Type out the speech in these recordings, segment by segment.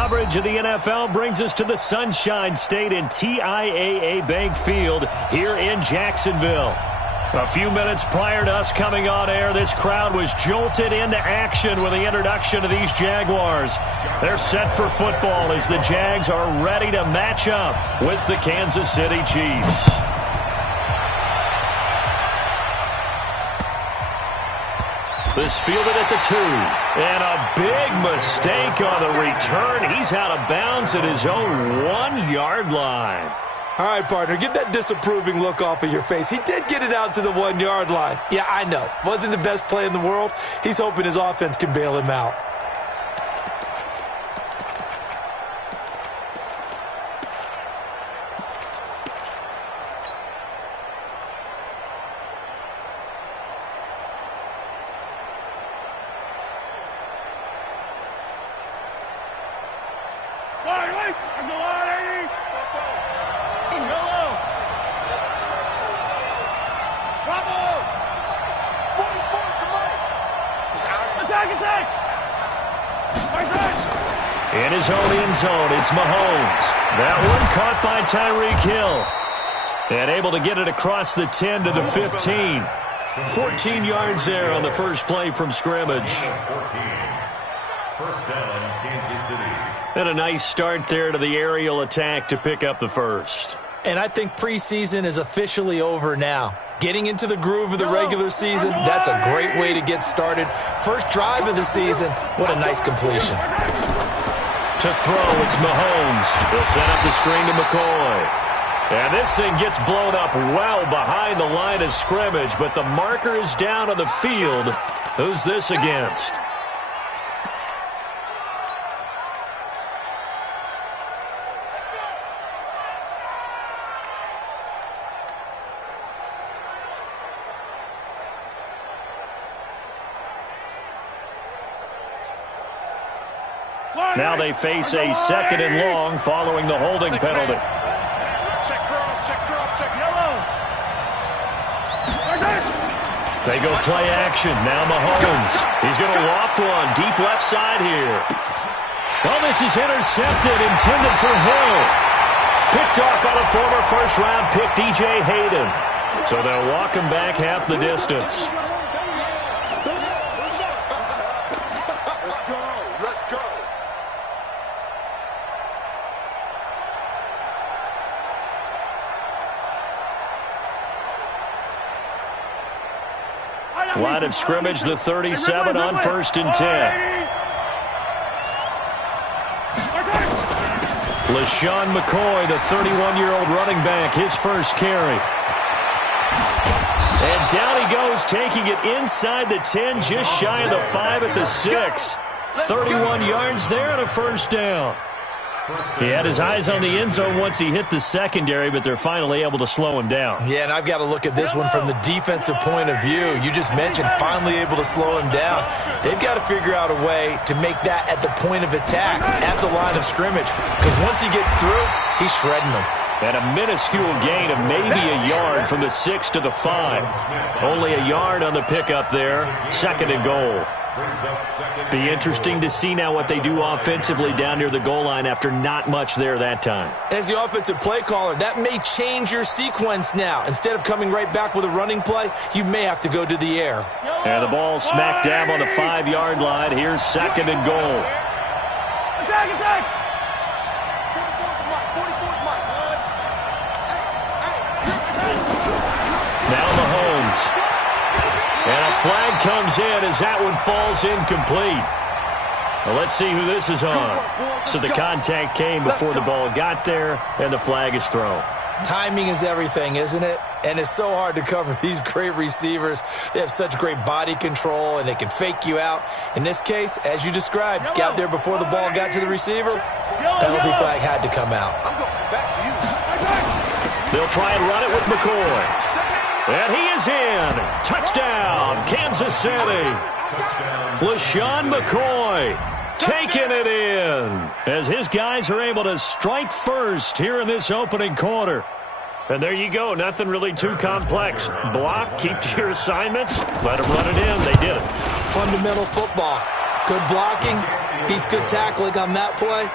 coverage of the NFL brings us to the Sunshine State and TIAA Bank Field here in Jacksonville. A few minutes prior to us coming on air, this crowd was jolted into action with the introduction of these Jaguars. They're set for football as the Jags are ready to match up with the Kansas City Chiefs. This fielded at the 2. And a big mistake on the return. He's out of bounds at his own 1-yard line. All right, partner, get that disapproving look off of your face. He did get it out to the 1-yard line. Yeah, I know. Wasn't the best play in the world. He's hoping his offense can bail him out. In his own end zone, it's Mahomes. That one caught by Tyreek Hill. And able to get it across the 10 to the 15. 14 yards there on the first play from scrimmage. First down, Kansas City. And a nice start there to the aerial attack to pick up the first. And I think preseason is officially over now. Getting into the groove of the regular season, that's a great way to get started. First drive of the season, what a nice completion. To throw, it's Mahomes. He'll set up the screen to McCoy. And this thing gets blown up well behind the line of scrimmage, but the marker is down on the field. Who's this against? Now they face a 2nd and long following the holding penalty. Check cross, check yellow. They go play action. Now Mahomes. He's going to loft one deep left side here. Oh, this is intercepted, intended for Hill. Picked off by the former first-round pick, DJ Hayden. So they'll walk him back half the distance. Line of scrimmage, the 37 on 1st and 10. LaShawn McCoy, the 31-year-old running back, his first carry. And down he goes, taking it inside the 10, just shy of the 5 at the 6. 31 yards there and a first down. He had his eyes on the end zone once he hit the secondary, but they're finally able to slow him down. Yeah, and I've got to look at this one from the defensive point of view. You just mentioned finally able to slow him down. They've got to figure out a way to make that at the point of attack, at the line of scrimmage, because once he gets through, he's shredding them. And a minuscule gain of maybe a yard from the 6 to the 5. Only a yard on the pickup there. 2nd and goal. Be interesting to see now what they do offensively down near the goal line after not much there that time. As the offensive play caller, that may change your sequence now. Instead of coming right back with a running play, you may have to go to the air. And the ball smack dab on the 5-yard line. Here's 2nd and goal. Attack! Now Mahomes. And a flag comes in as that one falls incomplete. Well, let's see who this is on. So the contact came before the ball got there, and the flag is thrown. Timing is everything, isn't it? And it's so hard to cover these great receivers. They have such great body control, and they can fake you out. In this case, as you described, got there before the ball got to the receiver. Penalty flag had to come out. They'll try and run it with McCoy. And he is in. Touchdown, Kansas City. LaShawn McCoy taking it in as his guys are able to strike first here in this opening quarter. And there you go. Nothing really too complex. Block, keep to your assignments, let them run it in. They did it. Fundamental football. Good blocking, Beats good tackling on that play.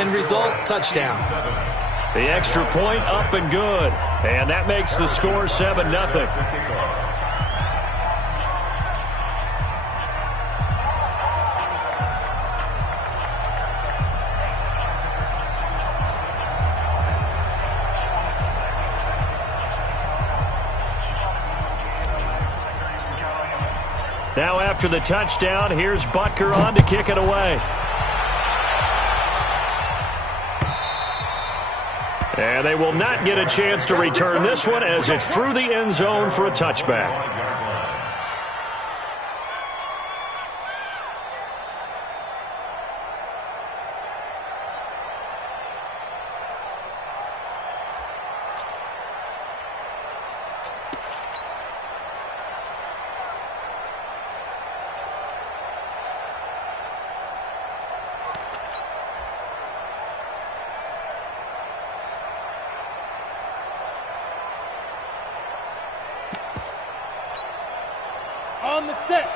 End result, touchdown. The extra point up and good. And that makes the score 7-0. Now after the touchdown, here's Butker on to kick it away. And they will not get a chance to return this one as it's through the end zone for a touchback. On the set.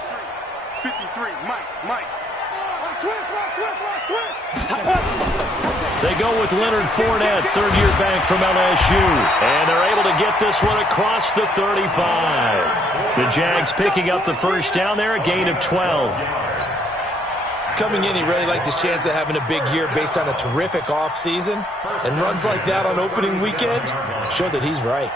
53, Mike. Switch. They go with Leonard Fournette, third-year back from LSU. And they're able to get this one across the 35. The Jags picking up the first down there, a gain of 12. Coming in, he really liked his chance of having a big year based on a terrific offseason. And runs like that on opening weekend show that he's right.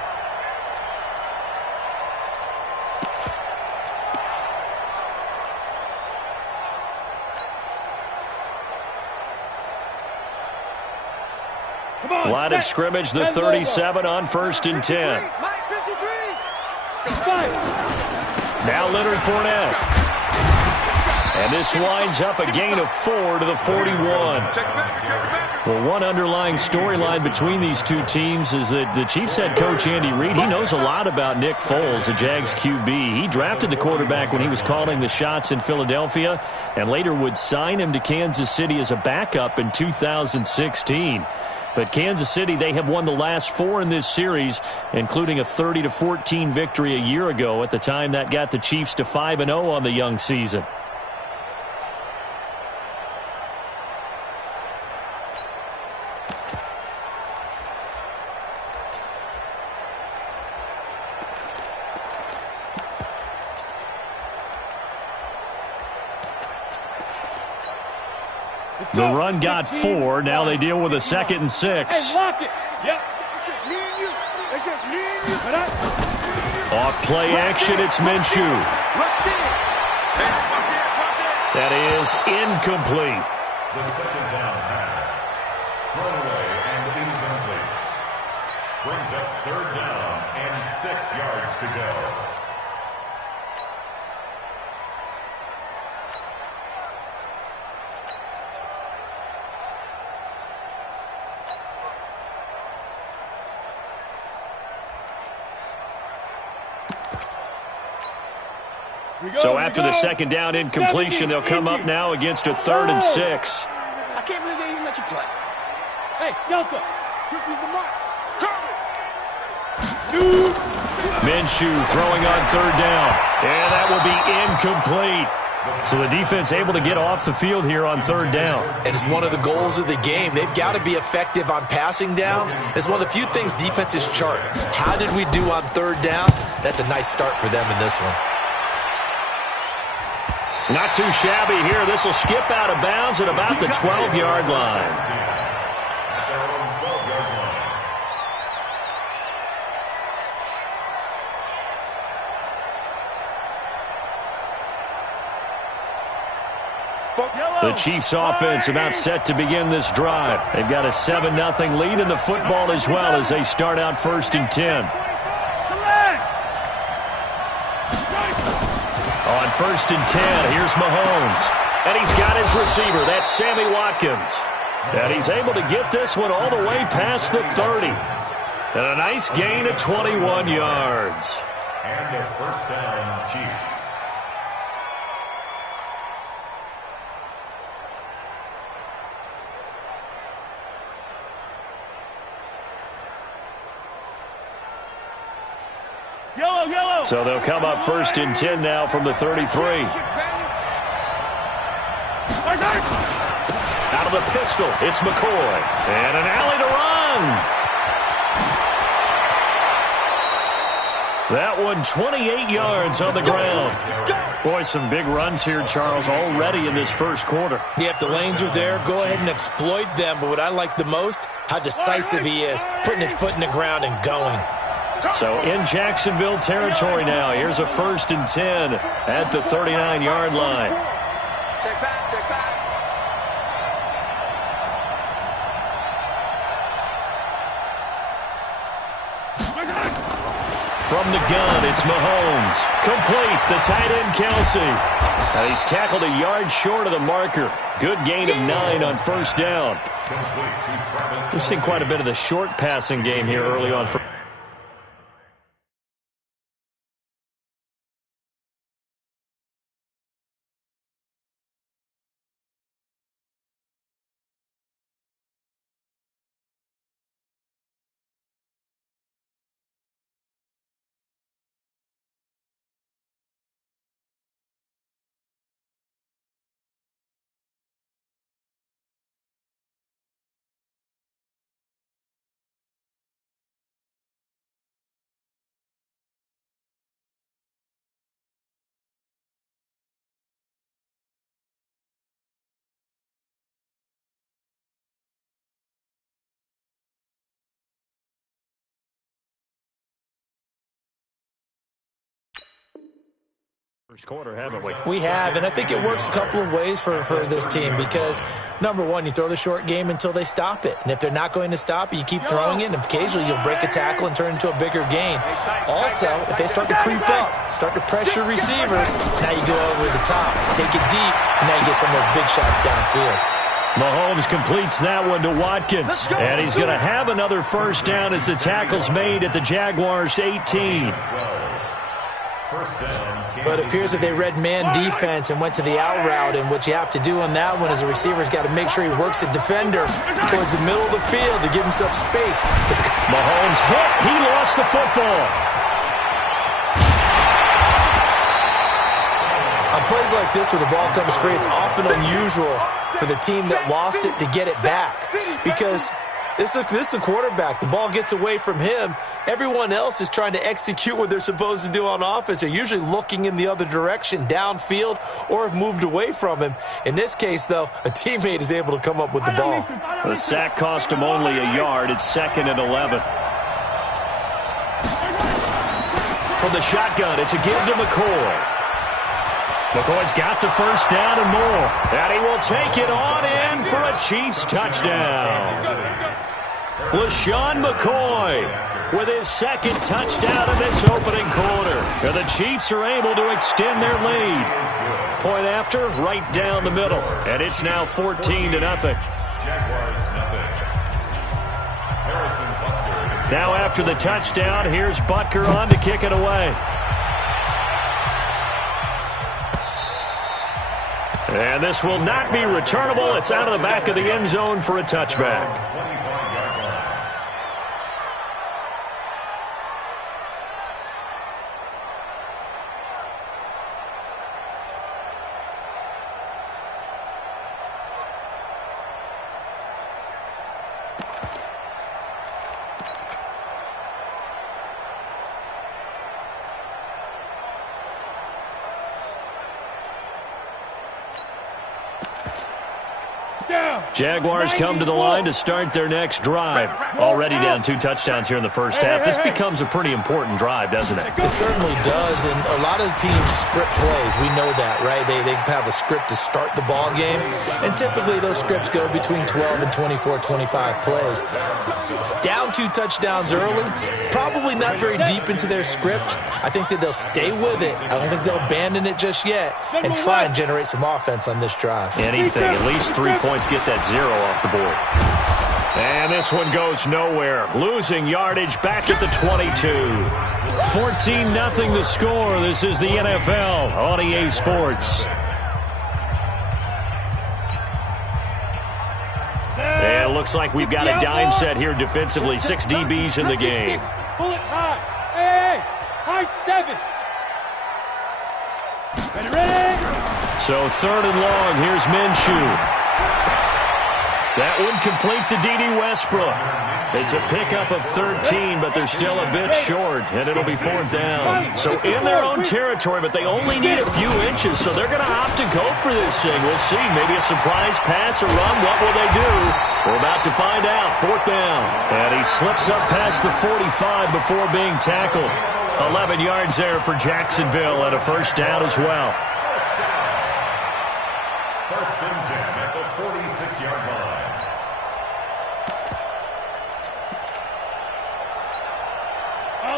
Line of scrimmage, the 37 on 1st and 10. Now Leonard Fournette. And this winds up a gain of 4 to the 41. Well, one underlying storyline between these two teams is that the Chiefs head coach Andy Reid, he knows a lot about Nick Foles, the Jags QB. He drafted the quarterback when he was calling the shots in Philadelphia and later would sign him to Kansas City as a backup in 2016. But Kansas City, they have won the last 4 in this series, including a 30-14 victory a year ago. At the time, that got the Chiefs to 5-0 on the young season. The run got 4. Now they deal with a 2nd and 6. Hey, lock it. Yep. It's just me and you. It's just me and you. Off play action, it's Minshew. That is incomplete. The second down pass. Thrown away and incomplete. Brings up 3rd down and 6 yards to go. So after the 2nd down incompletion, they'll come up now against a 3rd and 6. I can't believe they even let you play. Hey, Delta. 50's the mark. Cover. Minshew throwing on 3rd down. And that will be incomplete. So the defense able to get off the field here on 3rd down. And it's one of the goals of the game. They've got to be effective on passing downs. It's one of the few things defenses chart. How did we do on 3rd down? That's a nice start for them in this one. Not too shabby here. This will skip out of bounds at about the 12-yard line. The Chiefs offense about set to begin this drive. They've got a 7-0 lead in the football as well as they start out 1st and 10. On 1st and 10, here's Mahomes. And he's got his receiver. That's Sammy Watkins. And he's able to get this one all the way past the 30. And a nice gain of 21 yards. And a 1st down, Chiefs. Yellow. So they'll come up 1st and 10 now from the 33. Now the pistol. It's McCoy. And an alley to run. That one 28 yards on the ground. Boy, some big runs here, Charles, already in this first quarter. Yeah, if the lanes are there, go ahead and exploit them. But what I like the most, how decisive he is, putting his foot in the ground and going. So in Jacksonville territory now. Here's a 1st and 10 at the 39-yard line. Check back, check back. From the gun, it's Mahomes. Complete, the tight end, Kelsey. Now he's tackled a yard short of the marker. Good gain of 9 on 1st down. We've seen quite a bit of the short passing game here early on. First quarter, haven't we? We have, and I think it works a couple of ways for this team because, number one, you throw the short game until they stop it. And if they're not going to stop it, you keep throwing it, and occasionally you'll break a tackle and turn it into a bigger gain. Also, if they start to creep up, start to pressure receivers, now you go over the top, take it deep, and now you get some of those big shots downfield. Mahomes completes that one to Watkins. And he's going to have another 1st down as the tackle's made at the Jaguars' 18. But it appears that they read man defense and went to the out route, and what you have to do on that one is the receiver's got to make sure he works the defender towards the middle of the field to give himself space. Mahomes hit. He lost the football. On plays like this where the ball comes free, it's often unusual for the team that lost it to get it back because this is the quarterback. The ball gets away from him. Everyone else is trying to execute what they're supposed to do on offense. They're usually looking in the other direction, downfield, or have moved away from him. In this case, though, a teammate is able to come up with the ball. The sack cost him only a yard. It's 2nd and 11. From the shotgun, it's a give to McCoy. McCoy's got the 1st down and more. And he will take it on in for a Chiefs touchdown. LaShawn McCoy with his 2nd touchdown in this opening quarter. And the Chiefs are able to extend their lead. Point after, right down the middle. And it's now 14-0. Now after the touchdown, here's Butker on to kick it away. And this will not be returnable. It's out of the back of the end zone for a touchback. Jaguars come to the line to start their next drive. Already down 2 touchdowns here in the first half. This becomes a pretty important drive, doesn't it? It certainly does, and a lot of teams script plays. We know that, right? They have a script to start the ball game, and typically those scripts go between 12 and 24, 25 plays. Down 2 touchdowns early, probably not very deep into their script. I think that they'll stay with it. I don't think they'll abandon it just yet and try and generate some offense on this drive. Anything, at least 3 points, get that 0 off the board. And this one goes nowhere. Losing yardage back at the 22. 14-0 the score. This is the NFL on EA Sports. And it looks like we've got a dime set here defensively. 6 DBs in the game. Pull it high. Hey, high 7. Ready? So 3rd and long. Here's Minshew. That one complete to Deeda Westbrook. It's a pickup of 13, but they're still a bit short, and it'll be 4th down. So in their own territory, but they only need a few inches, so they're going to opt to go for this thing. We'll see. Maybe a surprise pass or run. What will they do? We're about to find out. 4th down. And he slips up past the 45 before being tackled. 11 yards there for Jacksonville, and a 1st down as well. 1st and 10 at the 46-yard line.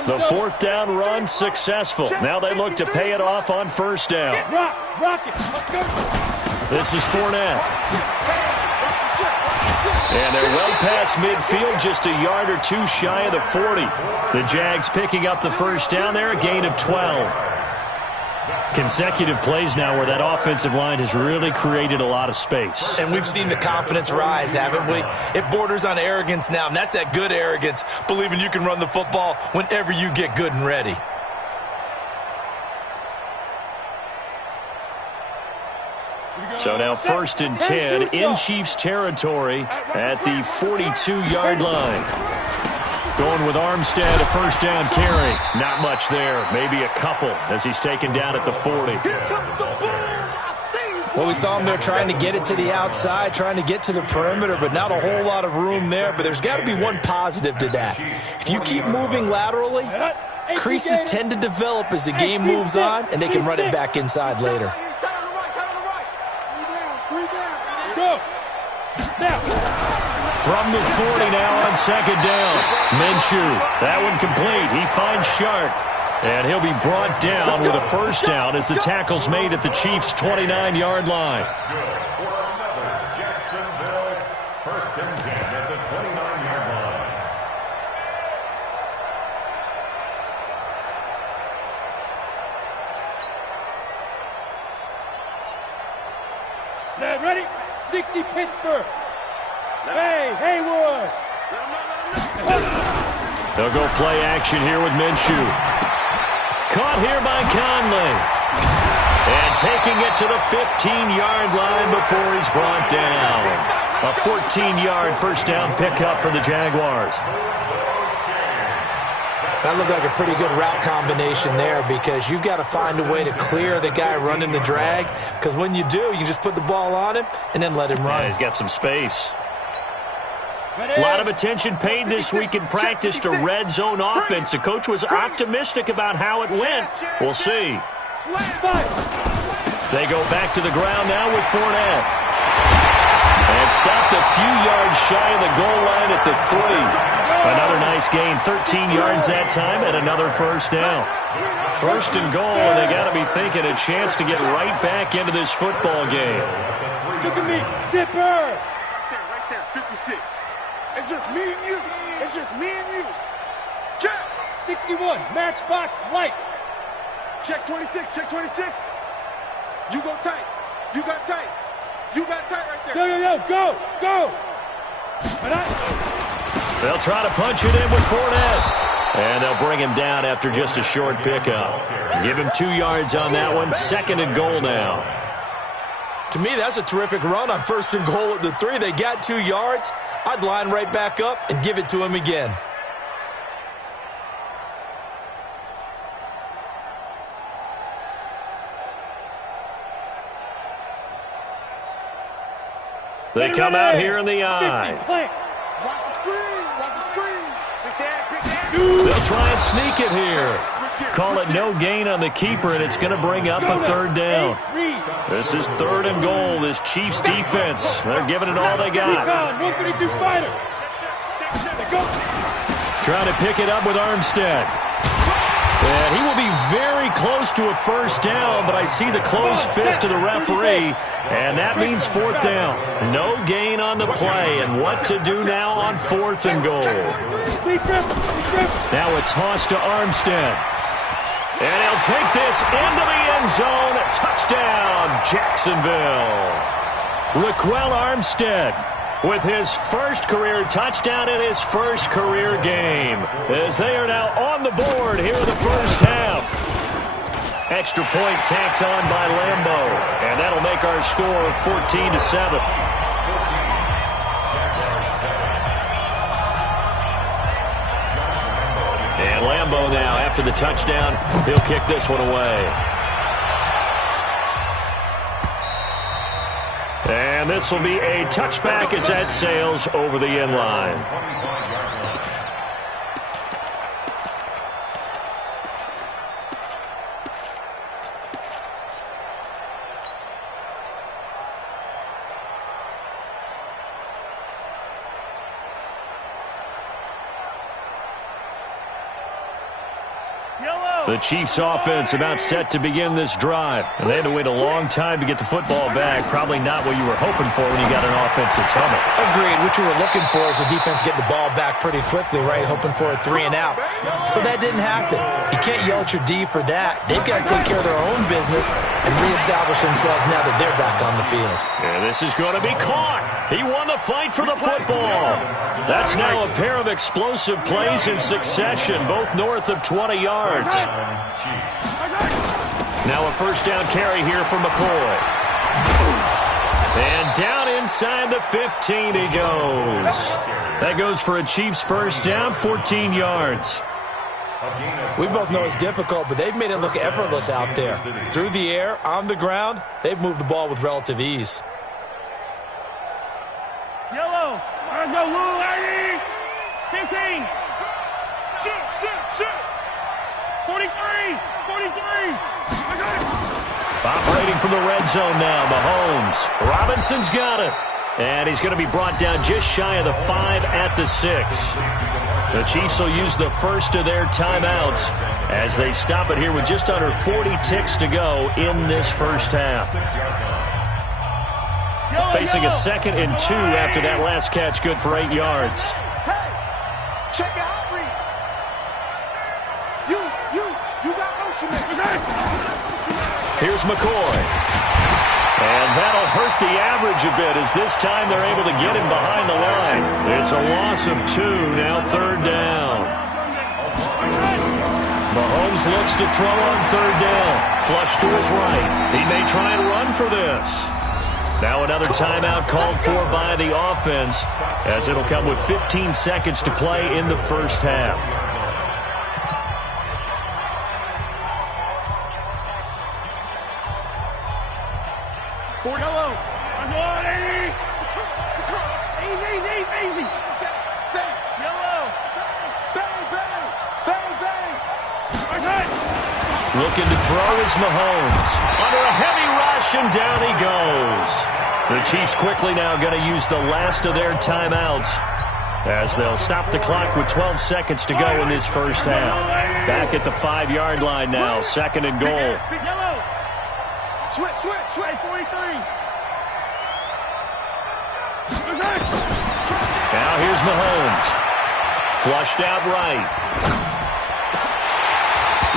The 4th down run successful. Now they look to pay it off on 1st down. This is Fournette. And they're well past midfield, just a yard or two shy of the 40. The Jags picking up the 1st down there, a gain of 12. Consecutive plays now where that offensive line has really created a lot of space. And we've seen the confidence rise, haven't we? It borders on arrogance now, and that's that good arrogance, believing you can run the football whenever you get good and ready. So now 1st and 10 in Chiefs territory at the 42-yard line. Going with Armstead, a 1st down carry. Not much there, maybe a couple as he's taken down at the 40. Well, we saw him there trying to get it to the outside, trying to get to the perimeter, but not a whole lot of room there. But there's got to be one positive to that. If you keep moving laterally, creases tend to develop as the game moves on, and they can run it back inside later. From the 40 now on 2nd down. Minshew, that one complete. He finds Shark. And he'll be brought down with a 1st down as the tackle's made at the Chiefs' 29-yard line. That's good for another Jacksonville 1st and 10 at the 29-yard line. Set, ready? 60 Pittsburgh. Hey, Haywood. They'll go play action here with Minshew. Caught here by Conley. And taking it to the 15-yard line before he's brought down. A 14-yard 1st down pickup for the Jaguars. That looked like a pretty good route combination there because you've got to find a way to clear the guy running the drag, because when you do, you can just put the ball on him and then let him run. Yeah, he's got some space. A lot of attention paid this week in practice to red zone offense. The coach was optimistic about how it went. We'll see. They go back to the ground now with Fournette. And stopped a few yards shy of the goal line at the 3. Another nice gain, 13 yards that time, and another 1st down. 1st and goal, and they got to be thinking a chance to get right back into this football game. Look at me, zipper. Right there, 56. It's just me and you. It's just me and you. Check. 61, matchbox lights. Check 26, check 26. You go tight. You got tight. You got tight right there. Yo, go. They'll try to punch it in with Fournette. And they'll bring him down after just a short pickup. Give him 2 yards on that one. 2nd and goal now. To me, that's a terrific run on 1st and goal at the 3. They got 2 yards. I'd line right back up and give it to him again. They come out here in the eye. Watch the screen. They'll try and sneak it here. Call it no gain on the keeper, and it's going to bring up a 3rd down. This is 3rd and goal. This Chiefs defense, they're giving it all they got. 132 fighter. Trying to pick it up with Armstead. And he will be very close to a 1st down, but I see the closed fist of the referee, and that means 4th down. No gain on the play, and what to do now on 4th and goal. Now a toss to Armstead. And he'll take this into the end zone. Touchdown, Jacksonville. Raquel Armstead with his 1st career touchdown in his 1st career game, as they are now on the board here in the 1st half. Extra point tacked on by Lambeau, and that'll make our score 14-7. after the touchdown. He'll kick this one away. And this will be a touchback as that sails over the end line. The Chiefs offense about set to begin this drive. And they had to wait a long time to get the football back. Probably not what you were hoping for when you got an offense that's humming. Agreed. What you were looking for is the defense getting the ball back pretty quickly, right? Hoping for a 3 and out. So that didn't happen. You can't yell at your D for that. They've got to take care of their own business and reestablish themselves now that they're back on the field. And this is going to be caught. He won the fight for the football. That's now a pair of explosive plays in succession, both north of 20 yards. Now a first down carry here for McCoy. And down inside the 15 he goes. That goes for a Chiefs first down, 14 yards. We both know it's difficult, but they've made it look effortless out there. Through the air, on the ground, they've moved the ball with relative ease. Yellow. Let's go, Lou, 15. Shoot. 43. Operating from the red zone now, Mahomes. Robinson's got it. And he's going to be brought down just shy of the 5 at the 6. The Chiefs will use the first of their timeouts as they stop it here with just under 40 ticks to go in this first half. Facing a 2nd and 2 after that last catch, good for 8 yards. Hey, check out read. You got motion. Here's McCoy. And that'll hurt the average a bit as this time they're able to get him behind the line. It's a loss of 2, now 3rd down. Mahomes looks to throw on 3rd down. Flush to his right. He may try and run for this. Now another timeout called for by the offense as it'll come with 15 seconds to play in the first half. Yellow. Let's go, easy. Yellow. Bang. Looking to throw is Mahomes. Under a heavy rush, and down he goes. The Chiefs quickly now going to use the last of their timeouts as they'll stop the clock with 12 seconds to go in this first half. Back at the 5-yard line now, 2nd and goal. Yellow. Switch. 43. Now here's Mahomes. Flushed out right.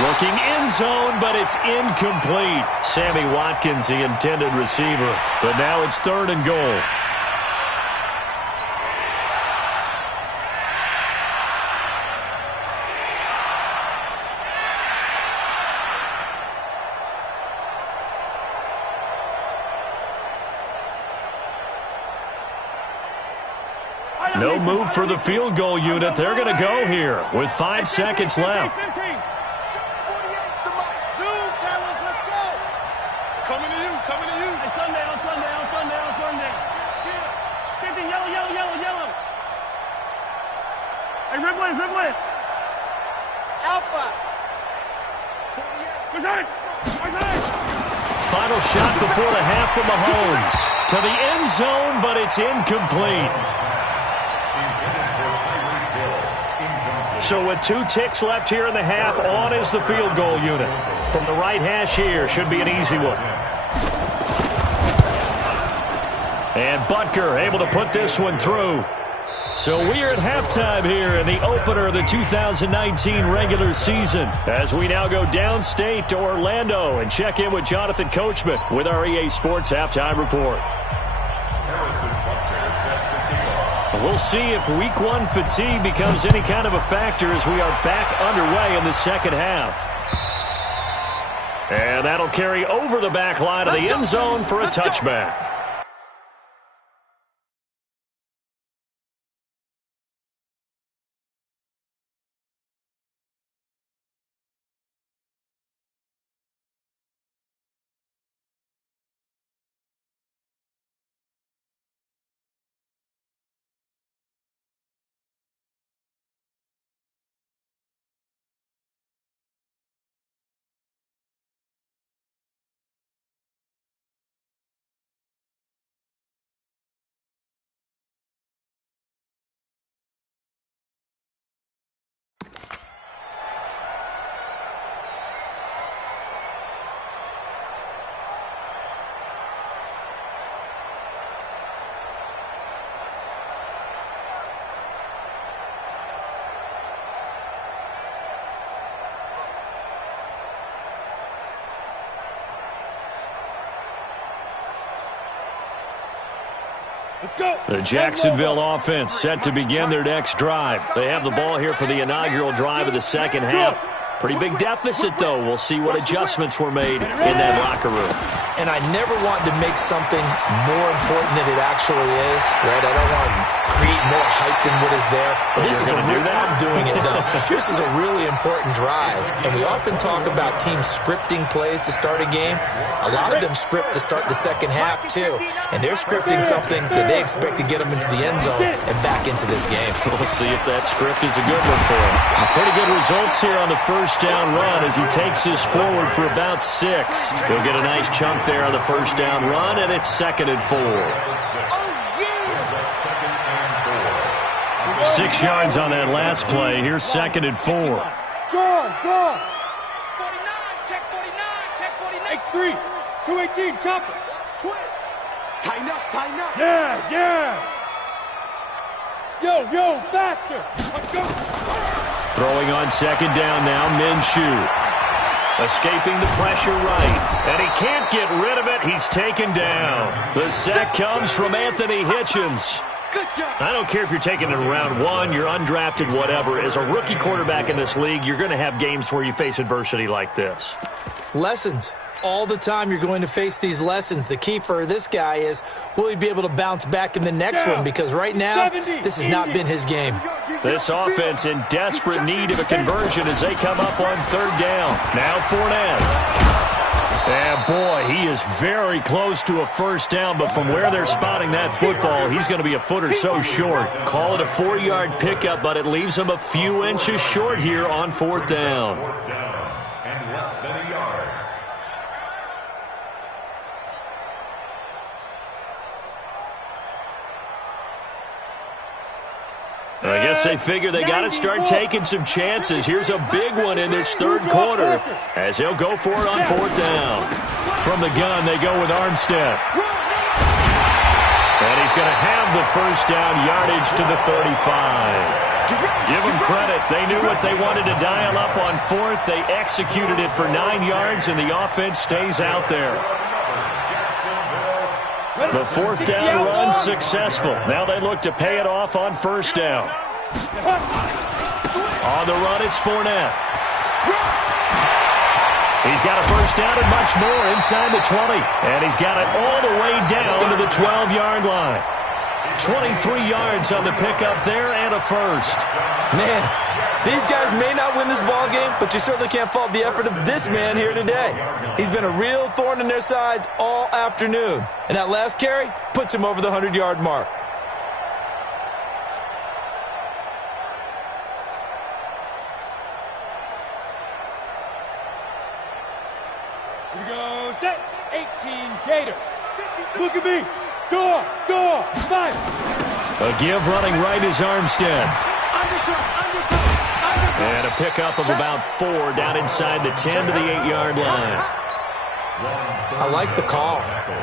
Looking end zone, but it's incomplete. Sammy Watkins, the intended receiver. But now it's 3rd and goal. No move for the field goal unit. They're going to go here with 5 seconds left. 48's the mic. Zoom, fellas, let's go. Coming to you. Hey, Sunday. 15, yellow. Hey, Ribley. Alpha. Final shot before the half from Mahomes. To the end zone, but it's incomplete. So with 2 ticks left here in the half, on is the field goal unit. From the right hash here, should be an easy one. And Butker able to put this one through. So we are at halftime here in the opener of the 2019 regular season as we now go downstate to Orlando and check in with Jonathan Coachman with our EA Sports Halftime Report. We'll see if Week 1 fatigue becomes any kind of a factor as we are back underway in the second half. And that'll carry over the back line of the end zone for a touchback. The Jacksonville offense set to begin their next drive. They have the ball here for the inaugural drive of the second half. Pretty big deficit, though. We'll see what adjustments were made in that locker room. And I never want to make something more important than it actually is, right? I don't want to create more hype than what is there. But this is I'm doing it, though. This is a really important drive. And we often talk about teams scripting plays to start a game. A lot of them script to start the second half, too. And they're scripting something that they expect to get them into the end zone and back into this game. We'll see if that script is a good one for them. Pretty good results here on the first down run as he takes us forward for about 6. He'll get a nice chunk there on the first down run, and it's 2nd and 4. 6 yards on that last play. Here's 2nd and 4. Go on. 49, check 49. X3, 218, chopper. Tighten up. Yes. Yo, faster. Let's go. Throwing on 2nd down now, Minshew. Escaping the pressure right. And he can't get rid of it. He's taken down. The sack comes from Anthony Hitchens. Good job. I don't care if you're taking it in round 1, you're undrafted, whatever. As a rookie quarterback in this league, you're going to have games where you face adversity like this. Lessons. All the time you're going to face these lessons. The key for this guy is, will he be able to bounce back in the next one? Because right now, this has not been his game. This offense in desperate need of a conversion as they come up on 3rd down. Now Fournette. And boy, he is very close to a first down, but from where they're spotting that football, he's going to be a foot or so short. Call it a 4-yard pickup, but it leaves him a few inches short here on 4th down. And less than a yard. I guess they figure they got to start taking some chances. Here's a big one in this 3rd quarter as he'll go for it on 4th down. From the gun, they go with Armstead. And he's going to have the first down yardage to the 35. Give them credit. They knew what they wanted to dial up on 4th. They executed it for 9 yards, and the offense stays out there. The 4th down run successful. Now they look to pay it off on 1st down. On the run, it's Fournette. He's got a first down and much more inside the 20. And he's got it all the way down to the 12-yard line. 23 yards on the pickup there and a first. Man, these guys may not win this ball game, but you certainly can't fault the effort of this man here today. He's been a real thorn in their sides all afternoon. And that last carry puts him over the 100-yard mark. Here we go, set. 18, Gator. Look at me. Door, 5. A give running right is Armstead. And a pickup of about 4 down inside the 10 to the 8-yard line. I like the call.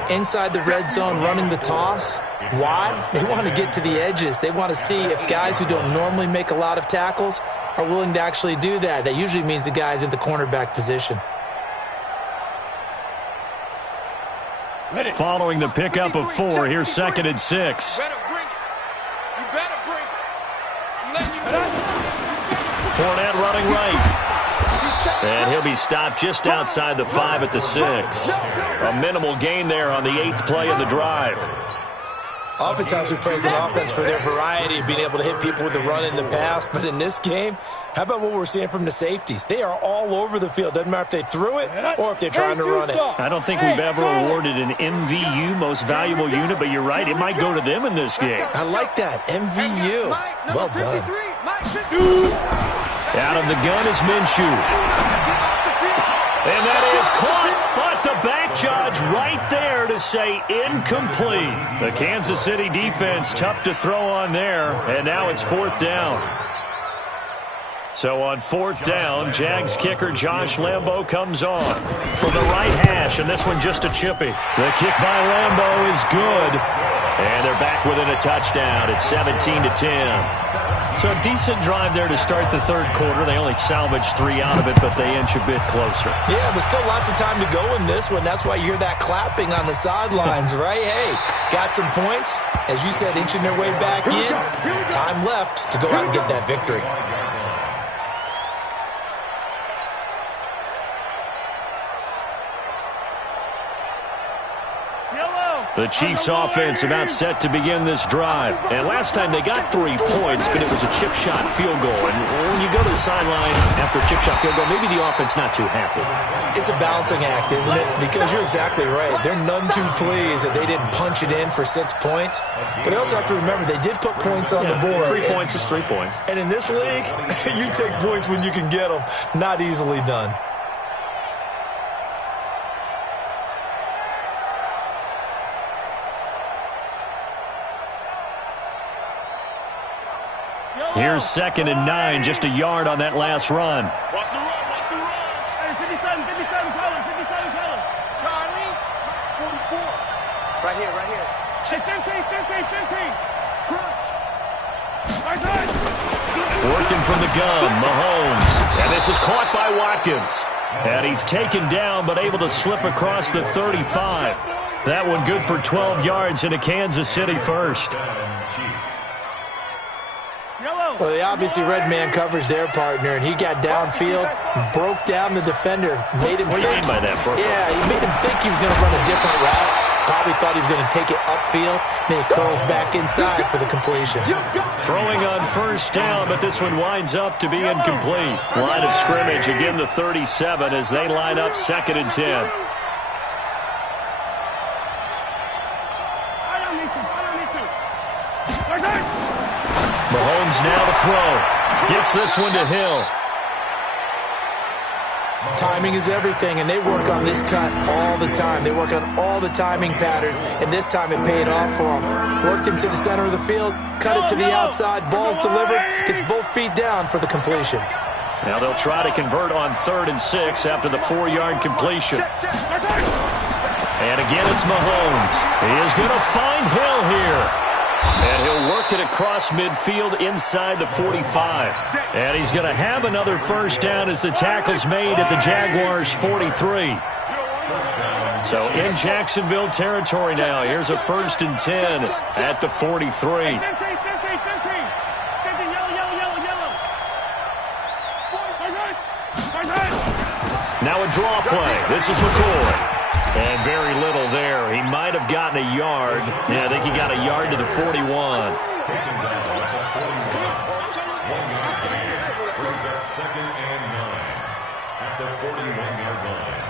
Inside the red zone, running the toss. Why? They want to get to the edges. They want to see if guys who don't normally make a lot of tackles are willing to actually do that. That usually means the guy's in the cornerback position. Following the pickup of 4, here's 2nd and 6. Fournette running right. And he'll be stopped just outside the 5 at the 6. A minimal gain there on the 8th play of the drive. Oftentimes we praise an offense for their variety of being able to hit people with the run in the pass. But in this game, how about what we're seeing from the safeties? They are all over the field. Doesn't matter if they threw it or if they're trying to run it. I don't think we've ever awarded an MVU, most valuable unit, but you're right. It might go to them in this game. I like that. MVU. Well done. Out of the gun is Minshew. And that is caught, but the back judge right there to say incomplete. The Kansas City defense tough to throw on there, and now it's 4th down. So on 4th down, Jags kicker Josh Lambo comes on from the right hash, and this one just a chippy. The kick by Lambo is good, and they're back within a touchdown. It's 17-10. So a decent drive there to start the third quarter. They only salvaged 3 out of it, but they inch a bit closer. Yeah, but still lots of time to go in this one. That's why you hear that clapping on the sidelines, right? Hey, got some points. As you said, inching their way back in. Time left to go out and get that victory. The Chiefs offense about set to begin this drive. And last time they got 3 points, but it was a chip shot field goal. And when you go to the sideline after a chip shot field goal, maybe the offense not too happy. It's a balancing act, isn't it? Because you're exactly right. They're none too pleased that they didn't punch it in for 6 points. But they also have to remember they did put points on the board. 3 points is 3 points. And in this league, you take points when you can get them. Not easily done. Here's 2nd and 9, just a yard on that last run. Watch the run, watch the run. Hey, 57, color. Charlie, 44. Right here, right here. Hey, 15. Crunch. Right side. Working from the gun, Mahomes. And this is caught by Watkins. And he's taken down, but able to slip across the 35. That one good for 12 yards into Kansas City first. Well, they obviously red man covers their partner, and he got downfield, broke down the defender, made him What do you mean by that, Brooke? Yeah, he made him think he was going to run a different route. Probably thought he was going to take it upfield. Then he curls back inside for the completion. Throwing on first down, but this one winds up to be incomplete. Line of scrimmage, again the 37 as they line up 2nd and 10. Mahomes now to throw. Gets this one to Hill. Timing is everything, and they work on this cut all the time. They work on all the timing patterns, and this time it paid off for them. Worked him to the center of the field, cut it to the outside, ball's delivered, gets both feet down for the completion. Now they'll try to convert on 3rd and 6 after the 4-yard completion. And again, it's Mahomes. He is going to find Hill here. And he'll work it across midfield inside the 45. And he's going to have another first down as the tackle's made at the Jaguars' 43. So in Jacksonville territory now. Here's a 1st and 10 at the 43. Now a draw play. This is McCoy. And very little there. He might have gotten a yard. Yeah, I think he got a yard to the 41. Taken down at the 41. 1 yard gain. Brings up 2nd and 9 at the 41-yard line.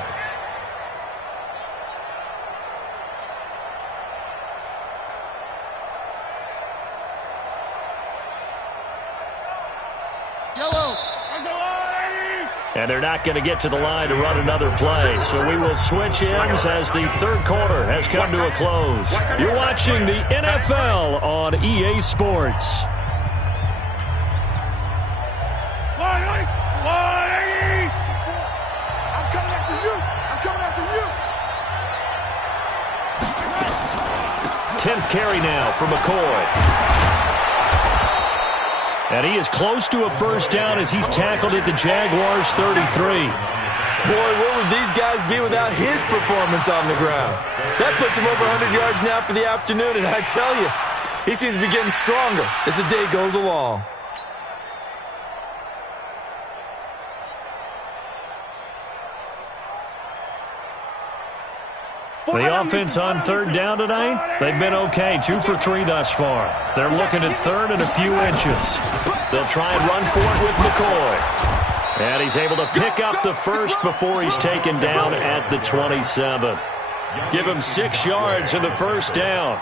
And they're not going to get to the line to run another play. So we will switch ends as the 3rd quarter has come to a close. You're watching the NFL on EA Sports. I'm coming after you. 10th carry now for McCoy. And he is close to a first down as he's tackled at the Jaguars' 33. Boy, where would these guys be without his performance on the ground? That puts him over 100 yards now for the afternoon, and I tell you, he seems to be getting stronger as the day goes along. The offense on 3rd down tonight, they've been okay. 2 for 3 thus far. They're looking at 3rd and a few inches. They'll try and run for it with McCoy. And he's able to pick up the first before he's taken down at the 27. Give him 6 yards in the first down.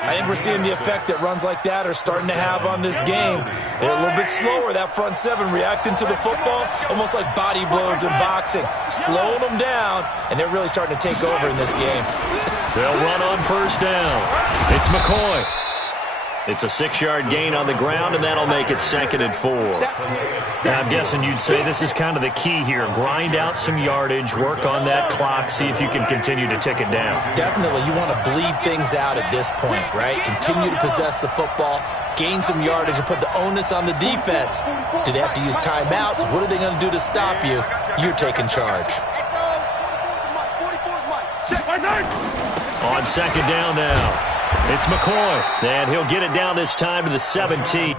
I think we're seeing the effect that runs like that are starting to have on this game. They're a little bit slower, that front 7, reacting to the football, almost like body blows in boxing, slowing them down, and they're really starting to take over in this game. They'll run on first down. It's McCoy. It's a 6-yard gain on the ground, and that'll make it 2nd and 4. Now, I'm guessing you'd say this is kind of the key here. Grind out some yardage, work on that clock, see if you can continue to tick it down. Definitely. You want to bleed things out at this point, right? Continue to possess the football, gain some yardage, and put the onus on the defense. Do they have to use timeouts? What are they going to do to stop you? You're taking charge. On 2nd down now. It's McCoy, and he'll get it down this time to the 17.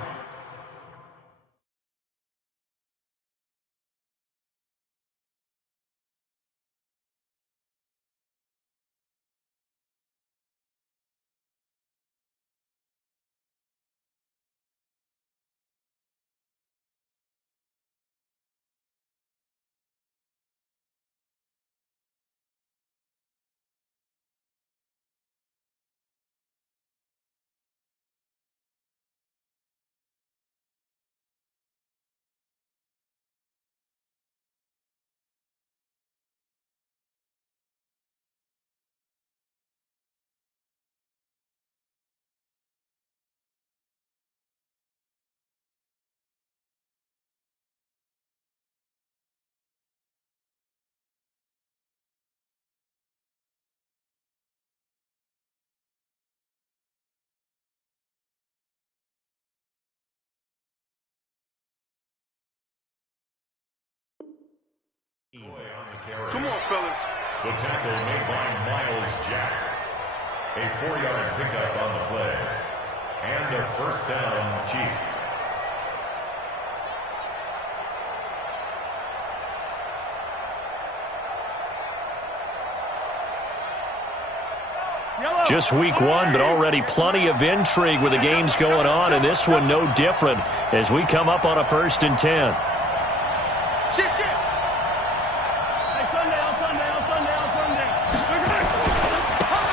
Come on, fellas. The tackle made by Miles Jack. A 4-yard pickup on the play. And a 1st down, Chiefs. Just week 1, but already plenty of intrigue with the games going on, and this one no different as we come up on a 1st and 10. Shit.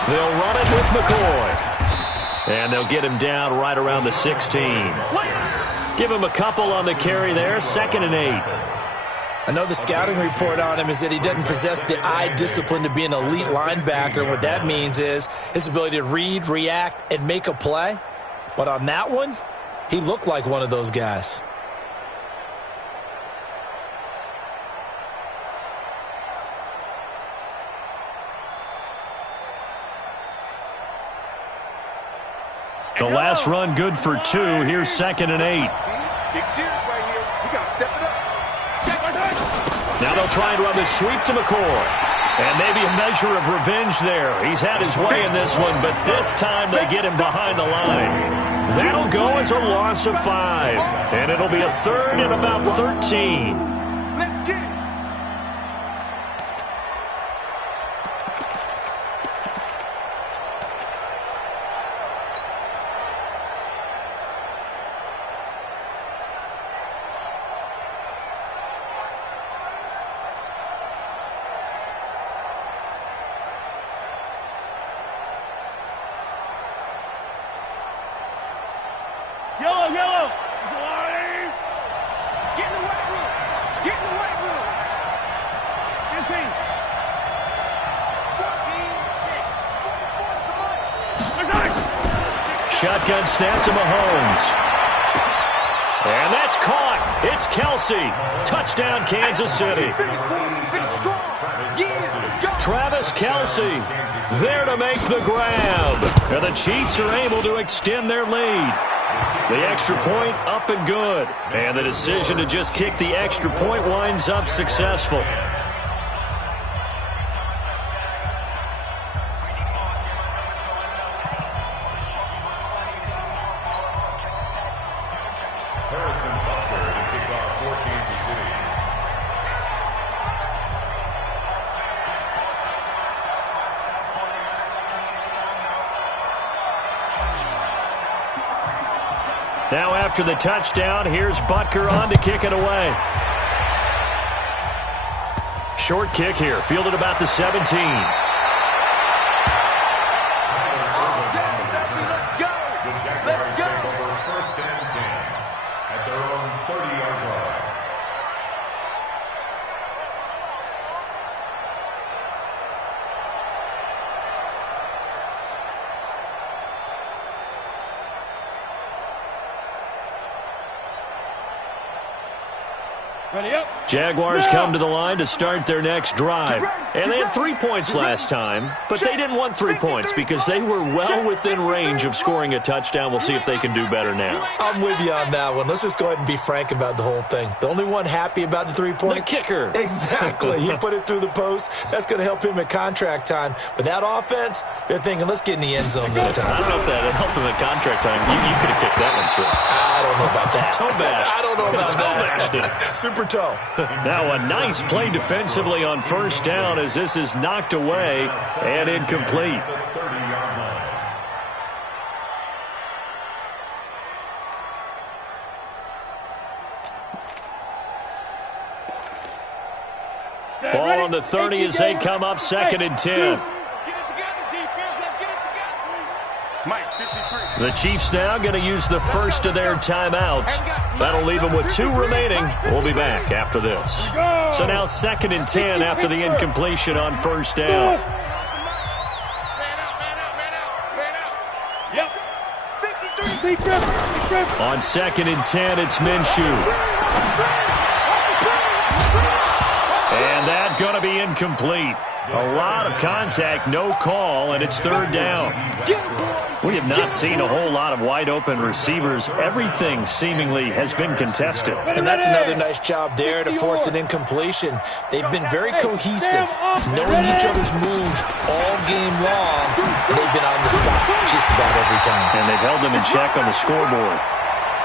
They'll run it with McCoy. And they'll get him down right around the 16. Give him a couple on the carry there, 2nd and 8. I know the scouting report on him is that he doesn't possess the eye discipline to be an elite linebacker. And what that means is his ability to read, react, and make a play. But on that one, he looked like one of those guys. The last run good for 2. Here's 2nd and 8. Big series right here. We got to step it up. Now they'll try and run the sweep to McCoy. And maybe a measure of revenge there. He's had his way in this one, but this time they get him behind the line. That'll go as a loss of 5. And it'll be a 3rd and about 13. Let's get it. Yellow. Get in the weight room. Get in the weight room. 15. 14, 6. Shotgun snap to Mahomes. And that's caught. It's Kelsey. Touchdown, Kansas City. Travis Kelsey there to make the grab. And the Chiefs are able to extend their lead. The extra point up and good. And the decision to just kick the extra point winds up successful. Now after the touchdown, here's Butker on to kick it away. Short kick here, fielded about the 17. Let's go. First and 10 at their own 30-yard line. Jaguars come to the line to start their next drive. And they had 3 points last time, but they didn't want 3 points because they were well within range of scoring a touchdown. We'll see if they can do better now. I'm with you on that one. Let's just go ahead and be frank about the whole thing. The only one happy about the 3-point? The kicker. Exactly. He put it through the post. That's going to help him at contract time. But that offense, they're thinking, let's get in the end zone this time. I don't know if that helped him at contract time. You could have kicked that one through. I don't know about that. Toe bash. I don't know about that. It. Super toe. Now a nice play defensively on first down as this is knocked away and incomplete. Ball on the 30 as they come up 2nd and 10. The Chiefs now going to use the first of their timeouts. That'll leave them with 2 remaining. We'll be back after this. So now 2nd and 10 after the incompletion on first down. On 2nd and 10, it's Minshew. And that's going to be incomplete. A lot of contact, no call, and it's 3rd down. We have not seen a whole lot of wide-open receivers. Everything seemingly has been contested. And that's another nice job there to force an incompletion. They've been very cohesive, knowing each other's moves all game long, and they've been on the spot just about every time. And they've held them in check on the scoreboard.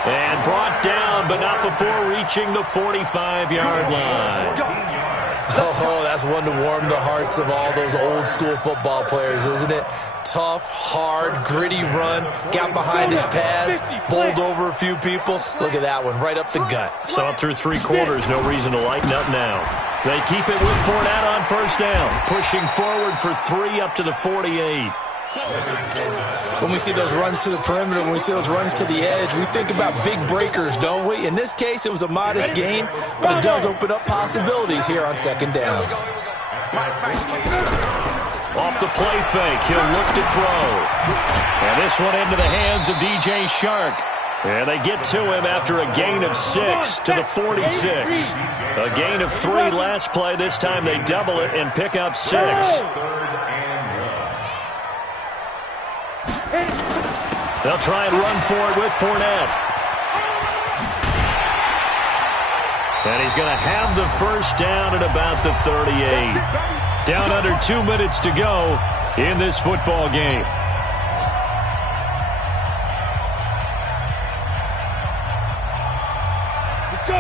And brought down, but not before reaching the 45-yard line. Oh, that's one to warm the hearts of all those old-school football players, isn't it? Tough, hard, gritty run, got behind his pads, bowled over a few people. Look at that one, right up the gut. So up through 3 quarters, no reason to lighten up now. They keep it with Fournette on first down, pushing forward for 3 up to the 48. When we see those runs to the perimeter, when we see those runs to the edge, we think about big breakers, don't we? In this case, it was a modest gain, but it does open up possibilities here on 2nd down. Off the play fake, he'll look to throw. And this one into the hands of DJ Shark. And they get to him after a gain of 6 to the 46. A gain of 3 last play. This time they double it and pick up 6. They'll try and run for it with Fournette. And he's going to have the first down at about the 38. Down under 2 minutes to go in this football game.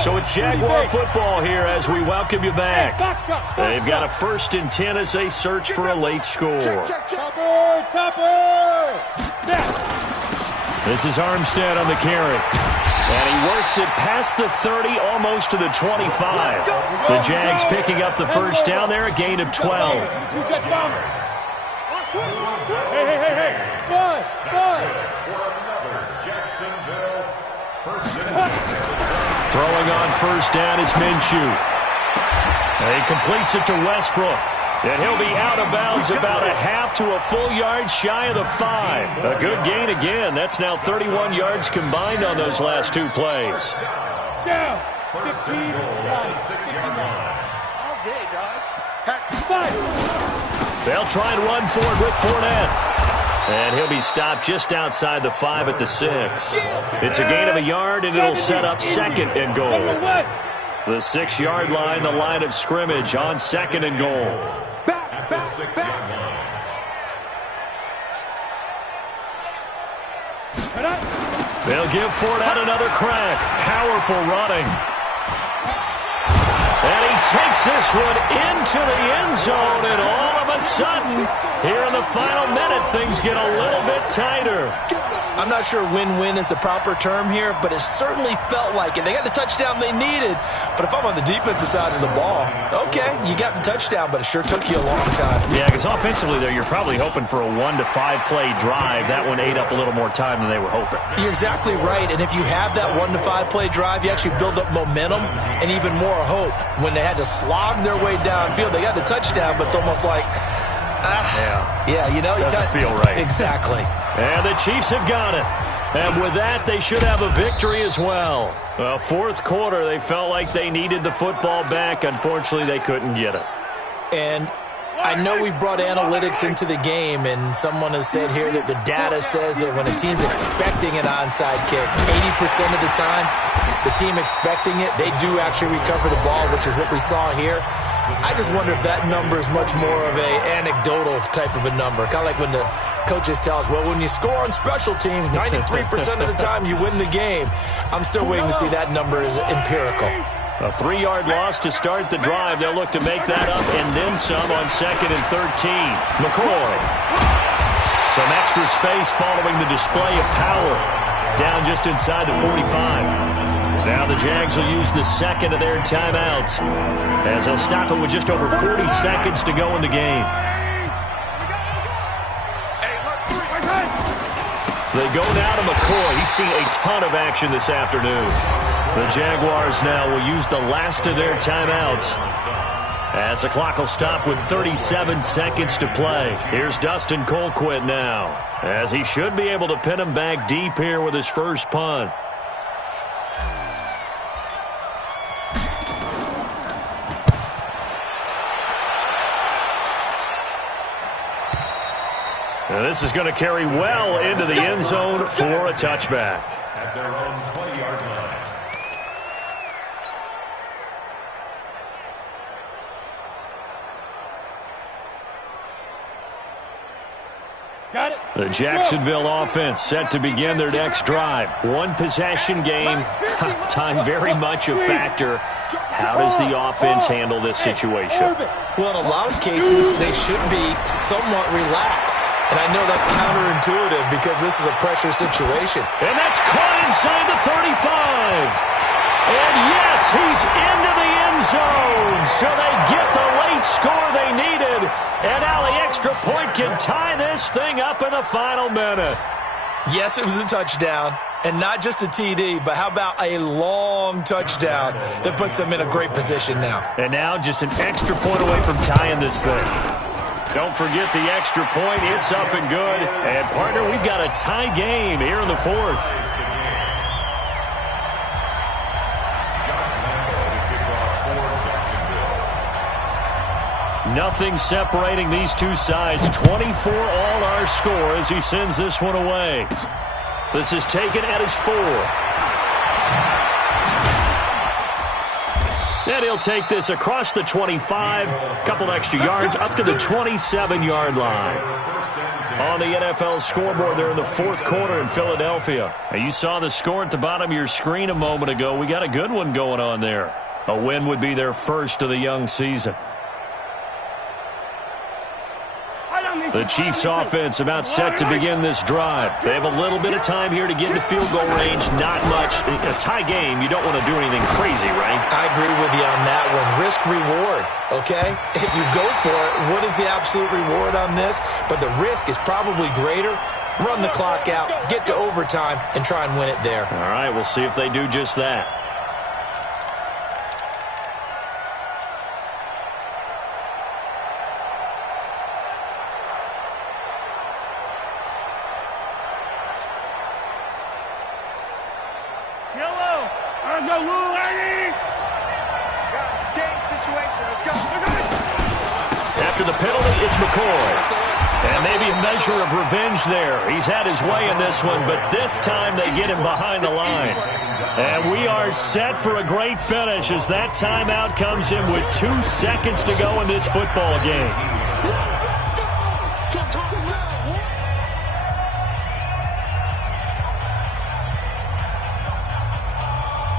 So it's Jaguar football here as we welcome you back. They've got a 1st and 10 as they search for a late score. This is Armstead on the carry. And he works it past the 30, almost to the 25. The Jags picking up the first down there, a gain of 12. Throwing on first down is Minshew. He completes it to Westbrook. And he'll be out of bounds about a half to a full yard shy of the 5. A good gain again. That's now 31 yards combined on those last 2 plays. Down. 15. 6-yard line. All day, dog. They'll try and run for it with Fournette. And he'll be stopped just outside the 5 at the 6. It's a gain of a yard, and it'll set up 2nd and goal. The 6-yard line, the line of scrimmage on 2nd and goal. The 6-yard line. They'll give Fournette another crack. Powerful running. And he takes this one into the end zone, and all of a sudden, here in the final minute, things get a little bit tighter. I'm not sure win-win is the proper term here, but it certainly felt like it. They got the touchdown they needed, but if I'm on the defensive side of the ball, okay, you got the touchdown, but it sure took you a long time. Yeah, because offensively there, you're probably hoping for a 1 to 5 play drive. That one ate up a little more time than they were hoping. You're exactly right, and if you have that 1 to 5 play drive, you actually build up momentum and even more hope. When they had to slog their way downfield, they got the touchdown, but it's almost like, yeah, you know, doesn't feel right. Exactly. And the Chiefs have got it. And with that, they should have a victory as well. Well, fourth quarter, they felt like they needed the football back. Unfortunately, they couldn't get it. And I know we brought analytics into the game, and someone has said here that the data says that when a team's expecting an onside kick, 80% of the time, the team expecting it, they do actually recover the ball, which is what we saw here. I just wonder if that number is much more of a anecdotal type of a number. Kind of like when the coaches tell us, well, when you score on special teams, 93% of the time you win the game. I'm still waiting to see that number is empirical. A 3-yard loss to start the drive. They'll look to make that up and then some on 2nd and 13. McCoy. Some extra space following the display of power. Down just inside the 45. Now the Jags will use the second of their timeouts as they'll stop it with just over 40 seconds to go in the game. They go now to McCoy. He's seen a ton of action this afternoon. The Jaguars now will use the last of their timeouts as the clock will stop with 37 seconds to play. Here's Dustin Colquitt now as he should be able to pin him back deep here with his first punt. Now this is going to carry well into the end zone for a touchback. At their own 20-yard line. Got it. The Jacksonville offense set to begin their next drive. One possession game. Time very much a factor. How does the offense handle this situation? Well, in a lot of cases, they should be somewhat relaxed. And I know that's counterintuitive because this is a pressure situation. And that's caught inside the 35. And yes, he's into the end zone. So they get the late score they needed. And now the extra point can tie this thing up in the final minute. Yes, it was a touchdown. And not just a TD, but how about a long touchdown that puts them in a great position now. And now just an extra point away from tying this thing. Don't forget the extra point. It's up and good. And, partner, we've got a tie game here in the fourth. Nothing separating these two sides. 24 all our score as he sends this one away. This is taken at his 4. And he'll take this across the 25, a couple extra yards, up to the 27-yard line. On the NFL scoreboard there in the fourth quarter in Philadelphia. Now you saw the score at the bottom of your screen a moment ago. We got a good one going on there. A win would be their first of the young season. The Chiefs offense about set to begin this drive. They have a little bit of time here to get into field goal range. Not much. A tie game, you don't want to do anything crazy, right? I agree with you on that one. Risk-reward, okay? If you go for it, what is the absolute reward on this? But the risk is probably greater. Run the clock out, get to overtime, and try and win it there. All right, we'll see if they do just that. After the penalty, it's McCoy. And maybe a measure of revenge there. He's had his way in this one, but this time they get him behind the line. And we are set for a great finish as that timeout comes in with 2 seconds to go in this football game.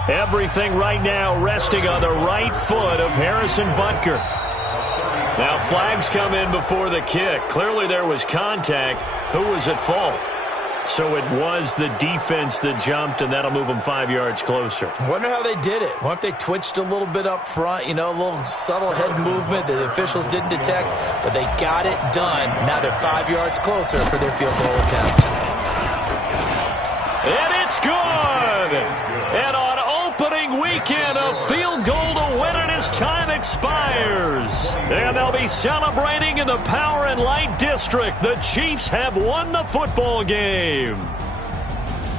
Everything right now resting on the right foot of Harrison Butker. Now flags come in before the kick. Clearly there was contact. Who was at fault? So it was the defense that jumped, and that'll move them 5 yards closer. I wonder how they did it. What if they twitched a little bit up front, you know, a little subtle head movement that the officials didn't detect, but they got it done. Now they're 5 yards closer for their field goal attempt. And it's good! And on opening weekend, a field goal to win it as time expires. And they'll be celebrating in the Power and Light District. The Chiefs have won the football game.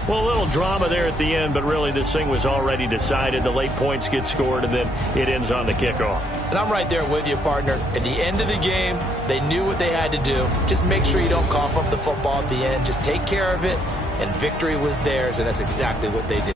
Well, a little drama there at the end, but really this thing was already decided. The late points get scored, and then it ends on the kickoff. And I'm right there with you, partner. At the end of the game, they knew what they had to do. Just make sure you don't cough up the football at the end. Just take care of it, and victory was theirs, and that's exactly what they did.